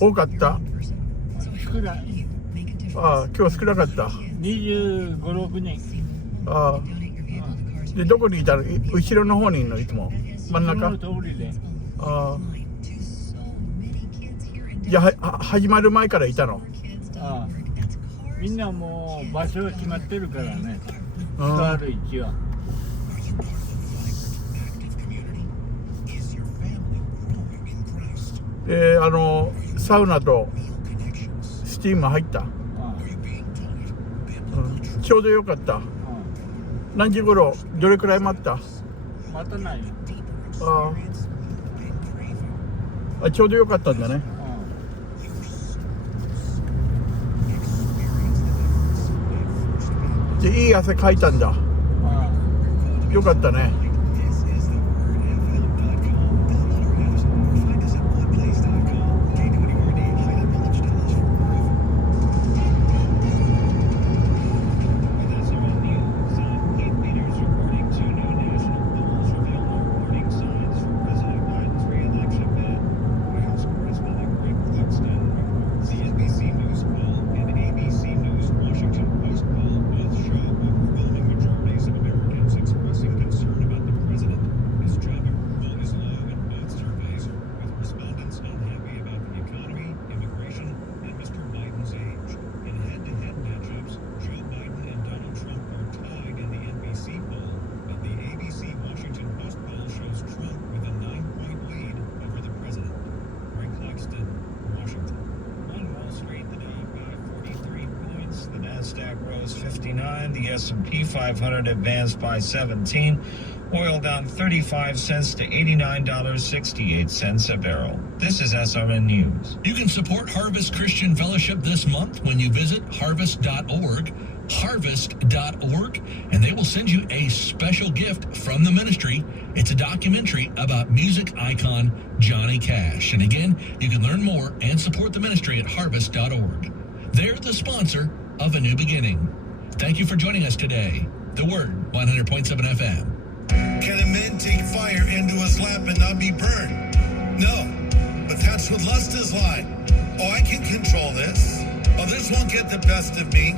多かった。少ない。ああ、今日少なかった。25、6人。ああ。で、どこにいたの？後ろの方にいるの？いつも真ん中？その通りで。ああ。じゃあ始まる前からいたの？ああ。みんなもう場所が決まってるからね。伝る位置は。サウナとスチーム入った。ちょうどよかった。何時頃どれくらい待った？待たないよ。ちょうどよかったんだね。で、いい汗かいたんだ。よかったね。Rose 59, the S&P 500 advanced by 17, oil down 35 cents to $89.68 a barrel. This is SRN News. You can support Harvest Christian Fellowship this month when you visit harvest.org, harvest.org, and they will send you a special gift from the ministry. It's a documentary about music icon Johnny Cash. And again, you can learn more and support the ministry at harvest.org. They're the sponsor of A New Beginning. Thank you for joining us today. The Word, 100.7 FM. Can a man take fire into his lap and not be burned? No, but that's what lust is like. Oh, I can control this. Oh, this won't get the best of me.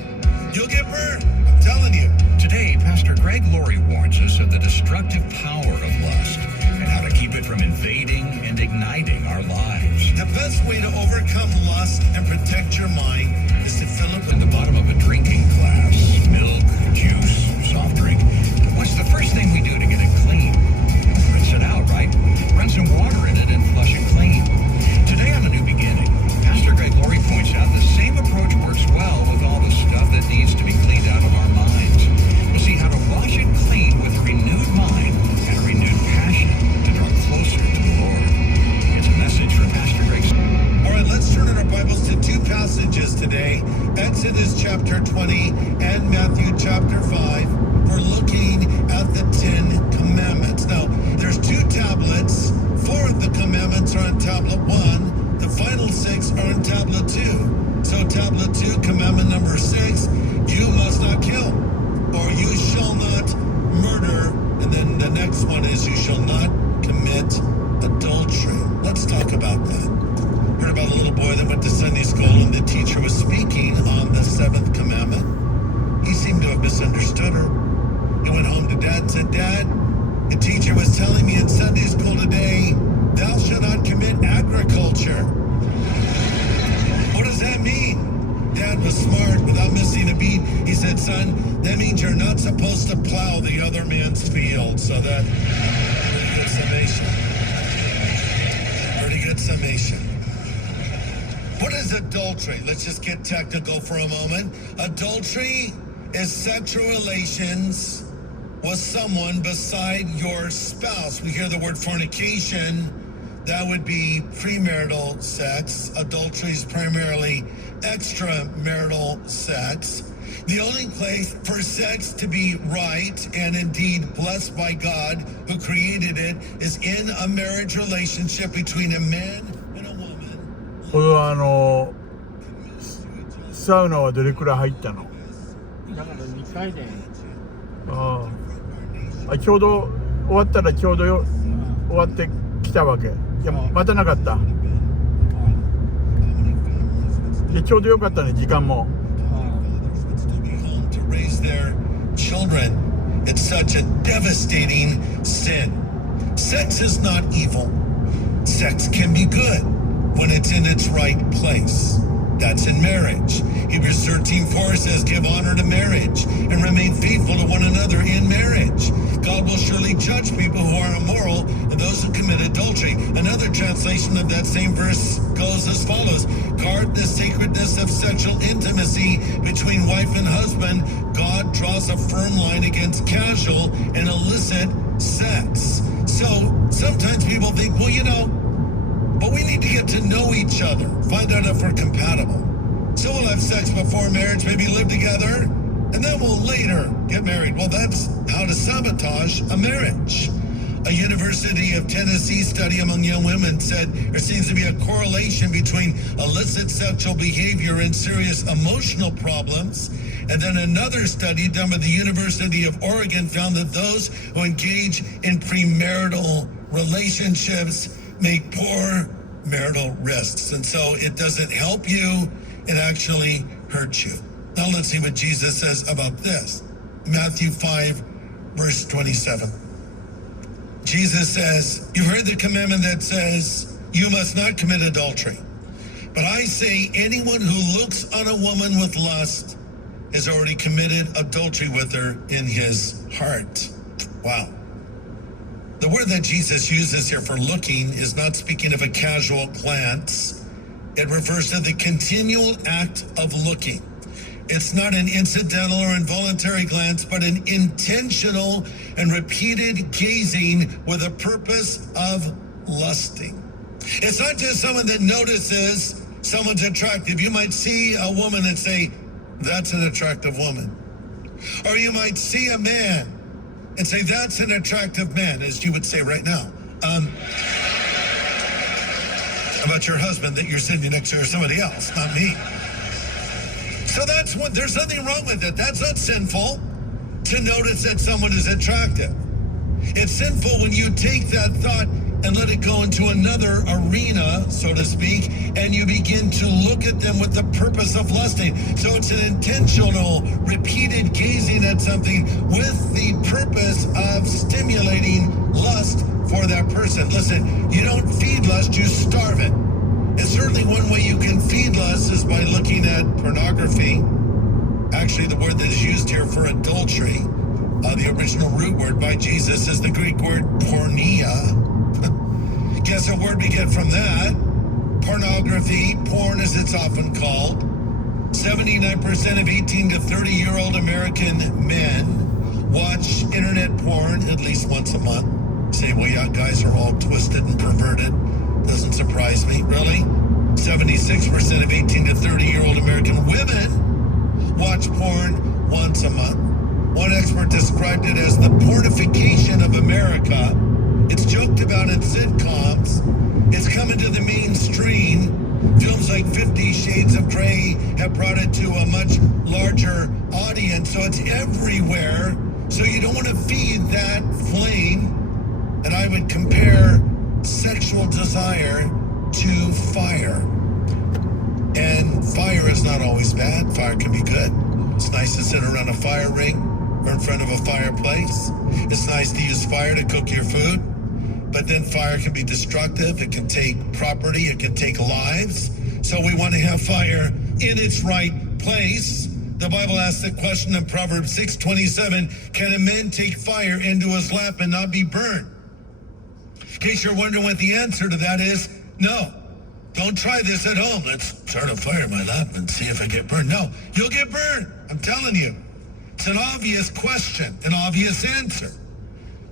You'll get burned, I'm telling you. Today, Pastor Greg Laurie warns us of the destructive power of lust and how to keep it from invading and igniting our lives. The best way to overcome lust and protect your mind is to fill it with In the bottom of a drinking glass, milk, juice, soft drink. What's the first thing we do to get it clean? Rinse it out, right? Run some water in it and flush it clean. Today on A New Beginning, Pastor Greg Laurie points out the same approach works well with all the stuff that needs to be cleaned out of our minds. We'll see how to wash it clean with a renewed mind and a renewed passion to draw closer to the Lord. It's a message from Pastor Greg. All right, let's turn in our Bibles to two passages today. Exodus chapter 20 and Matthew chapter 5. We're looking at the 10 commandments. Now, there's two tablets. 4 of the commandments are on tablet 1. The final 6 are on tablet 2. So tablet 2, commandment number 6, you must not kill, or you shall not murder. And then the next one is you shall not commit adultery. Let's talk about that. Heard about a little boy that went to Sunday school and the teacher was speaking on the 7th commandment. He seemed to have misunderstood her. He went home to Dad and said, Dad, the teacher was telling me in Sunday school today, thou shalt not commit agriculture. What does that mean? Dad was smart without missing a beat. He said, son, that means you're not supposed to plow the other man's field. So that pretty good summation. Pretty good summation. What is adultery? Let's just get technical for a moment. Adultery is sexual relations with someone beside your spouse. We hear the word fornication. That would be premarital sex. Adultery is primarily extramarital sex. The only place for sex to be right and indeed blessed by God who created it is in a marriage relationship between a man and a woman. これはサウナはどれくらい入ったの？だから2回で。ちょうど終わったらちょうど終わってきたわけ。いや、待たなかった。でちょうどよかったね時間も。 Fathers would still be home to raise their children. It's such a devastating sin. Sex is not evil. Sex can be good when it's in its right place. That's in marriage. Hebrews 13:4 says, give honor to marriage and remain faithful to one another in marriage. God will surely judge people who are immoral and those who commit adultery. Another translation of that same verse goes as follows. Guard the sacredness of sexual intimacy between wife and husband. God draws a firm line against casual and illicit sex. So sometimes people think, well, you know, but we need to get to know each other, find out if we're compatible. So we'll have sex before marriage, maybe live together, and then we'll later get married. Well, that's how to sabotage a marriage. A University of Tennessee study among young women said there seems to be a correlation between illicit sexual behavior and serious emotional problems. And then another study done by the University of Oregon found that those who engage in premarital relationships make poor marital risks. And so it doesn't help you, it actually hurts you. Now let's see what Jesus says about this. Matthew 5, verse 27. Jesus says, you've heard the commandment that says, you must not commit adultery. But I say, anyone who looks on a woman with lust has already committed adultery with her in his heart. Wow. The word that Jesus uses here for looking is not speaking of a casual glance. It refers to the continual act of looking. It's not an incidental or involuntary glance, but an intentional and repeated gazing with a purpose of lusting. It's not just someone that notices someone's attractive. You might see a woman and say, that's an attractive woman. Or you might see a man and say, that's an attractive man, as you would say right now. About your husband that you're sitting next to or somebody else, not me. So that's what, there's nothing wrong with it. That's not sinful to notice that someone is attractive. It's sinful when you take that thought and let it go into another arena, so to speak, and you begin to look at them with the purpose of lusting. So it's an intentional, repeated gazing at something with the purpose of stimulating lust for that person. Listen, you don't feed lust, you starve it. And certainly one way you can feed lust is by looking at pornography. Actually, the word that is used here for adultery, the original root word by Jesus is the Greek word porneia. Guess what word we get from that? Pornography, porn as it's often called. 79% of 18 to 30-year-old American men watch internet porn at least once a month. Say, well, yeah, guys are all twisted and perverted. Doesn't surprise me, really. 76% of 18 to 30-year-old American women watch porn once a month. One expert described it as the pornification of America. It's joked about in sitcoms. It's coming to the mainstream. Films like 50 Shades of Grey have brought it to a much larger audience. So it's everywhere. So you don't want to feed that flame. And I would compare sexual desire to fire. And fire is not always bad. Fire can be good. It's nice to sit around a fire ring or in front of a fireplace. It's nice to use fire to cook your food. But then fire can be destructive. It can take property. It can take lives. So we want to have fire in its right place. The Bible asks the question in Proverbs 6:27, can a man take fire into his lap and not be burned? In case you're wondering what the answer to that is, no. Don't try this at home. Let's start a fire in my lap and see if I get burned. No, you'll get burned. I'm telling you. It's an obvious question, an obvious answer.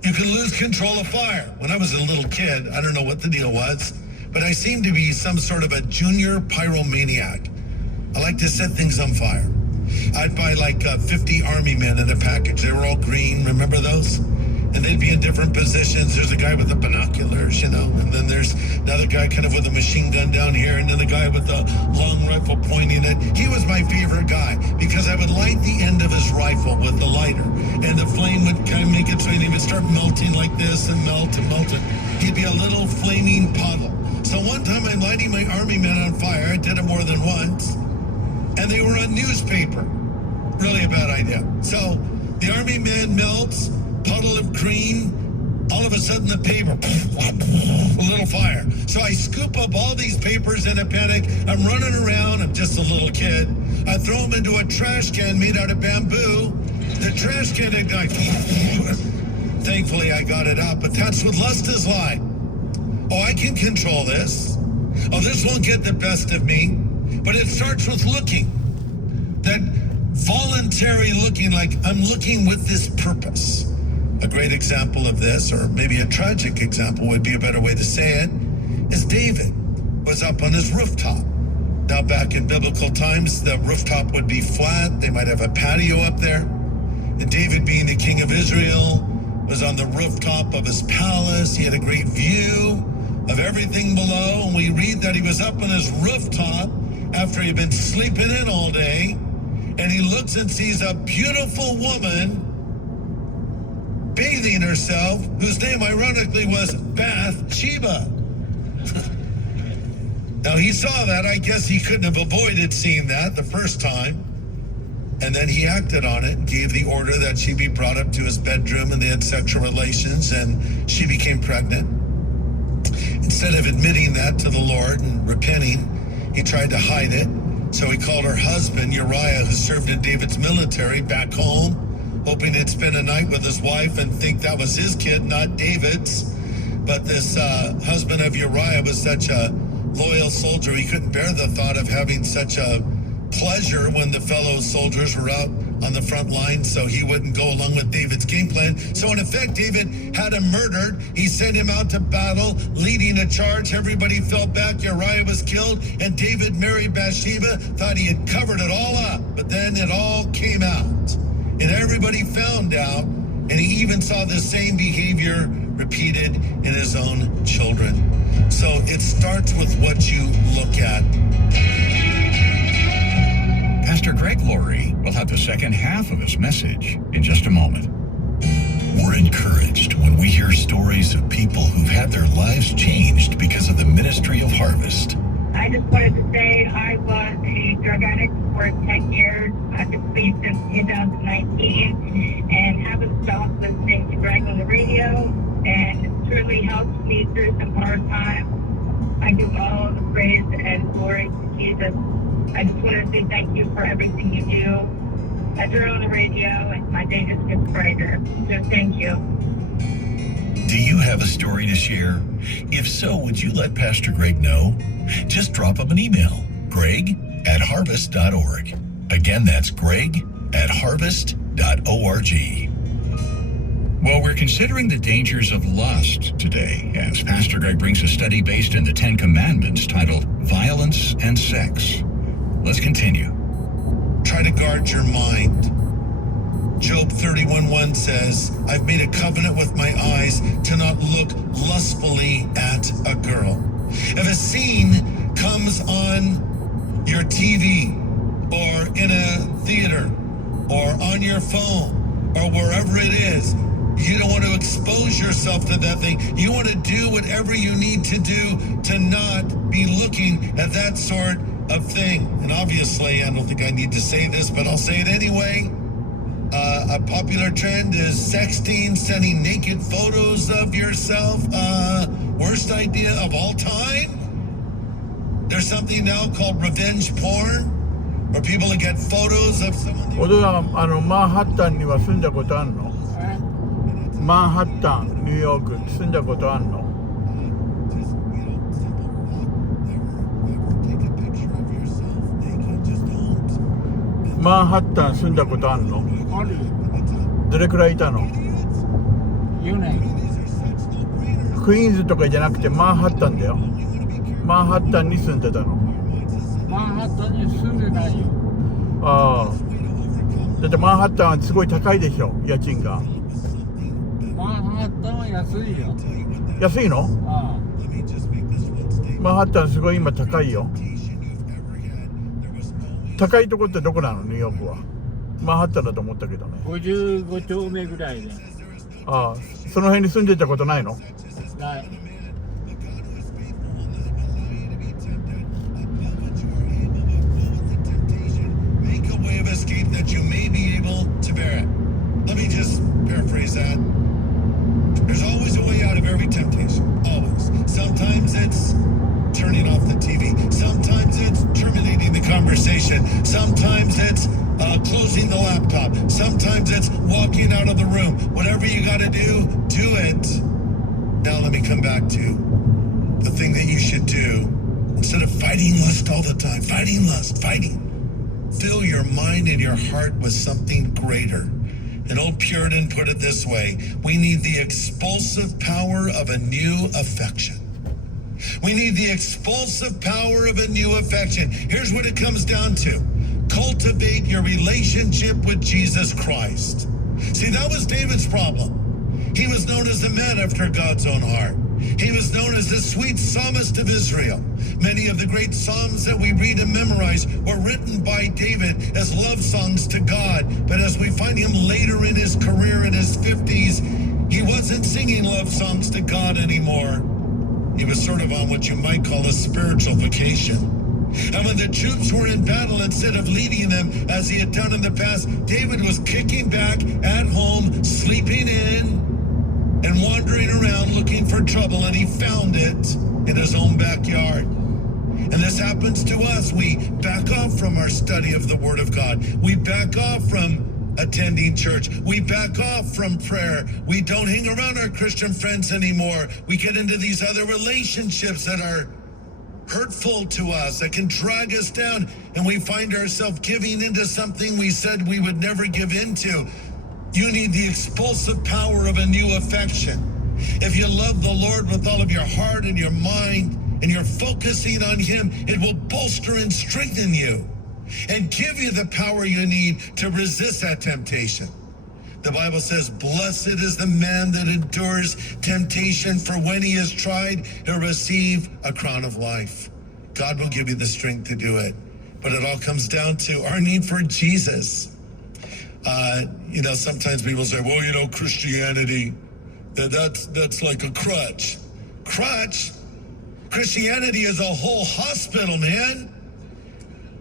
You can lose control of fire. When I was a little kid, I don't know what the deal was, but I seemed to be some sort of a junior pyromaniac. I like to set things on fire. I'd buy like 50 army men in a package. They were all green. Remember those? And they'd be in different positions. There's a guy with the binoculars, you know, and then there's another guy kind of with a machine gun down here, and then the guy with the long rifle pointing it. He was my favorite guy because I would light the end of his rifle with the lighter, and the flame would kind of make it so he would start melting like this and melt and melt it. He'd be a little flaming puddle. So one time I'm lighting my army men on fire. I did it more than once. and they were on newspaper. Really a bad idea. So the army man melts, puddle of green. All of a sudden the paper, a little fire. So I scoop up all these papers in a panic. I'm running around. I'm just a little kid. I throw them into a trash can made out of bamboo. The trash can ignites. Thankfully, I got it out, but that's what lust is like. Oh, I can control this. Oh, this won't get the best of me. But it starts with looking. That voluntary looking, like I'm looking with this purpose. A great example of this, or maybe a tragic example would be a better way to say it, is David was up on his rooftop. Now, back in biblical times, the rooftop would be flat. They might have a patio up there. And David, being the king of Israel, was on the rooftop of his palace. He had a great view of everything below. And we read that he was up on his rooftop after he'd been sleeping in all day. And he looks and sees a beautiful woman bathing herself, whose name ironically was Bathsheba. Now he saw that. I guess he couldn't have avoided seeing that the first time. And then he acted on it and gave the order that she be brought up to his bedroom, and they had sexual relations, and she became pregnant. Instead of admitting that to the Lord and repenting, he tried to hide it. So he called her husband, Uriah, who served in David's military, back home, hoping he'd spend a night with his wife and think that was his kid, not David's. But this husband of Uriah was such a loyal soldier, he couldn't bear the thought of having such a pleasure when the fellow soldiers were out on the front line, so he wouldn't go along with David's game plan. So in effect, David had him murdered. He sent him out to battle, leading a charge. Everybody fell back. Uriah was killed, and David married Bathsheba, thought he had covered it all up. But then it all came out, and everybody found out, and he even saw the same behavior repeated in his own children. So it starts with what you look at. Pastor Greg Laurie will have the second half of his message in just a moment. We're encouraged when we hear stories of people who've had their lives changed because of the ministry of Harvest. I just wanted to say I was a drug addict for 10 years. I've been clean since 2019 and haven't stopped listening to Greg on the radio, and it truly helped me through some hard times. I give all the praise and glory to Jesus. I just want to say thank you for everything you do. As you're on the radio, and my day just gets brighter. So thank you. Do you have a story to share? If so, would you let Pastor Greg know? Just drop him an email, greg@harvest.org. Again, that's greg@harvest.org. Well, we're considering the dangers of lust today, as Pastor Greg brings a study based in the 10 Commandments titled Violence and Sex. Let's continue. Try to guard your mind. Job 31:1 says, I've made a covenant with my eyes to not look lustfully at a girl. If a scene comes on your TV or in a theater or on your phone or wherever it is, you don't want to expose yourself to that thing. You want to do whatever you need to do to not be looking at that sort of thing. And obviously, I don't think I need to say this, but I'll say it anyway. A popular trend is sexting, sending naked photos of yourself. Worst idea of all time. There's something now called revenge porn, where people get photos of someone. 俺はマンハッタンには住んだことあんの？マンハッタン、ニューヨーク住んだことあんの？マンハッタン住んだことあんの？あるよ。どれくらいいたの？ 4年。クイーンズとかじゃなくてマンハッタンだよ。マンハッタンに住んでたの。マンハッタンに住んでないよ。ああ。だってマンハッタンはすごい高いでしょ、家賃が。マンハッタンは安いよ。安いの？ああ。マンハッタンすごい今高いよ。高いとこってどこなの？ニューヨークは。マンハッタンだと思ったけどね。55丁目ぐらいで。ああ、その辺に住んでたことないの？ない。Sometimes it's closing the laptop. Sometimes it's walking out of the room. Whatever you got to do it. Now let me come back to the thing that you should do. Instead of fighting lust all the time, fighting lust, fill your mind and your heart with something greater. An old Puritan put it this way: we need the expulsive power of a new affection. We need the expulsive power of a new affection. Here's what it comes down to: cultivate your relationship with Jesus Christ. See, that was David's problem. He was known as a man after God's own heart. He was known as the sweet psalmist of Israel. Many of the great psalms that we read and memorize were written by David as love songs to God. But as we find him later in his career in his 50s, he wasn't singing love songs to God anymore. He was sort of on what you might call a spiritual vacation. And when the troops were in battle, instead of leading them as he had done in the past, David was kicking back at home, sleeping in, and wandering around looking for trouble, and he found it in his own backyard. And this happens to us. We back off from our study of the Word of God. We back off from attending church. We back off from prayer. We don't hang around our Christian friends anymore. We get into these other relationships that are hurtful to us, that can drag us down, and we find ourselves giving into something we said we would never give into. You need the expulsive power of a new affection. If you love the Lord with all of your heart and your mind, and you're focusing on him, it will bolster and strengthen you and give you the power you need to resist that temptation. The Bible says, blessed is the man that endures temptation, for when he is tried, he'll receive a crown of life. God will give you the strength to do it. But it all comes down to our need for Jesus. Sometimes people say, well, Christianity, that's like a crutch. Crutch? Christianity is a whole hospital, man.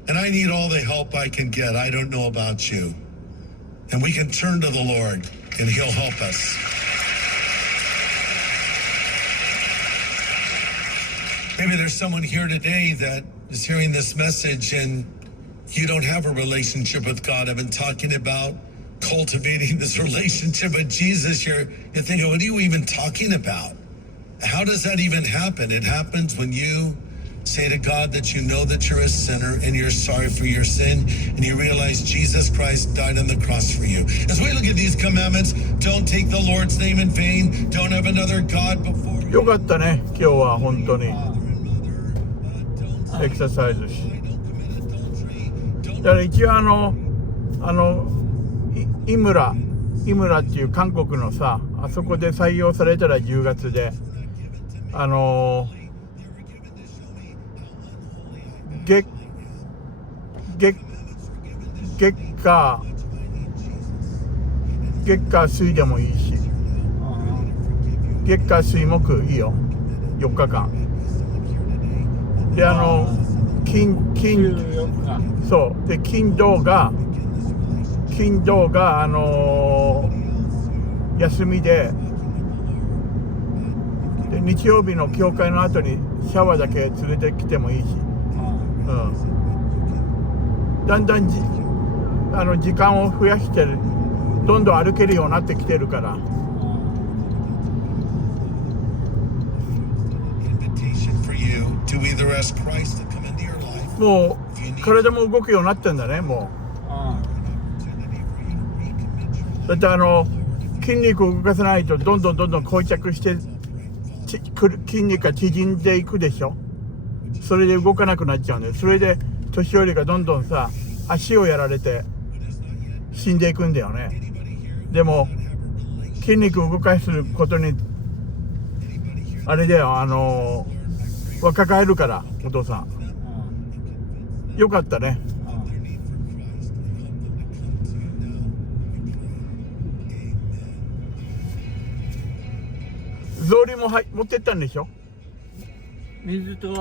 And I need all the help I can get. I don't know about you. And we can turn to the Lord, and he'll help us. Maybe there's someone here today that is hearing this message and you don't have a relationship with God. I've been talking about cultivating this relationship with Jesus. You're thinking, what are you even talking about? How does that even happen? It happens when you say to God that you know that you're a sinner and you're sorry for your sin, and you realize Jesus Christ died on the cross for you. As we look at these commandments, don't take the Lord's name in vain. Don't have another God before you. よかったね、今日は本当にエクササイズし。だから一応井村っていう韓国のさ、あそこで採用されたら10月で月火水でもいいし、月火水木いいよ、4日間でそうで金土が休みで日曜日の教会の後にシャワーだけ連れてきてもいいし、だんだん時間を増やしてる、どんどん歩けるようになってきてるから。もう体も動くようになってんだね、もう。だって筋肉を動かさないとどんどん膠着して筋肉が縮んでいくでしょ。それで動かなくなっちゃうんだよ。それで年寄りがどんどんさ、足をやられて死んでいくんだよね。でも筋肉を動かすことにあれだよ、若返るから、お父さん。よかったね。草履も持ってったんでしょ。水と